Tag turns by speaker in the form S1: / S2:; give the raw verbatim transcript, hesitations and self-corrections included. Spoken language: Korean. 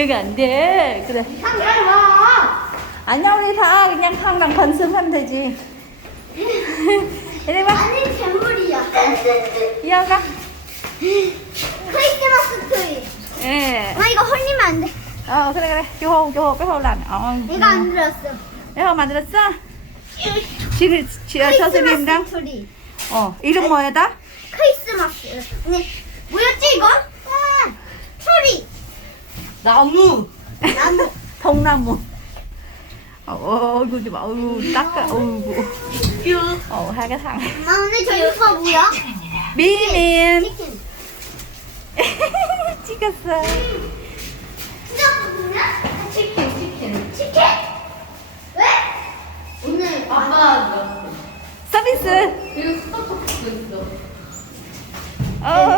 S1: 여기 안 돼. 그래.
S2: 상 잘 와.
S1: 아니야, 우리 다 그냥 탕랑 건승하면 되지. 이리 와.
S2: 아니 잼물이야.
S1: 이어가.
S2: 크리스마스 트리.
S1: 예.
S2: 엄마 이거 홀리면 안 돼.
S1: 어, 그래, 그래. 요호, 요호, 빼hol란. 어.
S2: 이거 안 들었어.
S1: 요호 만들었어? 지, 지, 저스님랑.
S2: 크리스마스 트리.
S1: 어, 이름 뭐야다?
S2: 크리스마스. 아니 뭐였지 이거? 아, 트리.
S1: 나무.
S2: 나무.
S1: 통나무. 어, 어이구, 좀, 어이구, 닦아, 어이구. 어, hai cái thằng.
S2: 엄마 오늘 저 이거 뭐야?
S1: 미민.
S2: 치킨.
S1: 찍었어.
S2: 진짜 뭐냐? 치킨 치킨. 치킨? 왜? 오늘
S3: 아빠
S1: 서비스.
S3: 그리고 스타터도 있어.
S1: 어.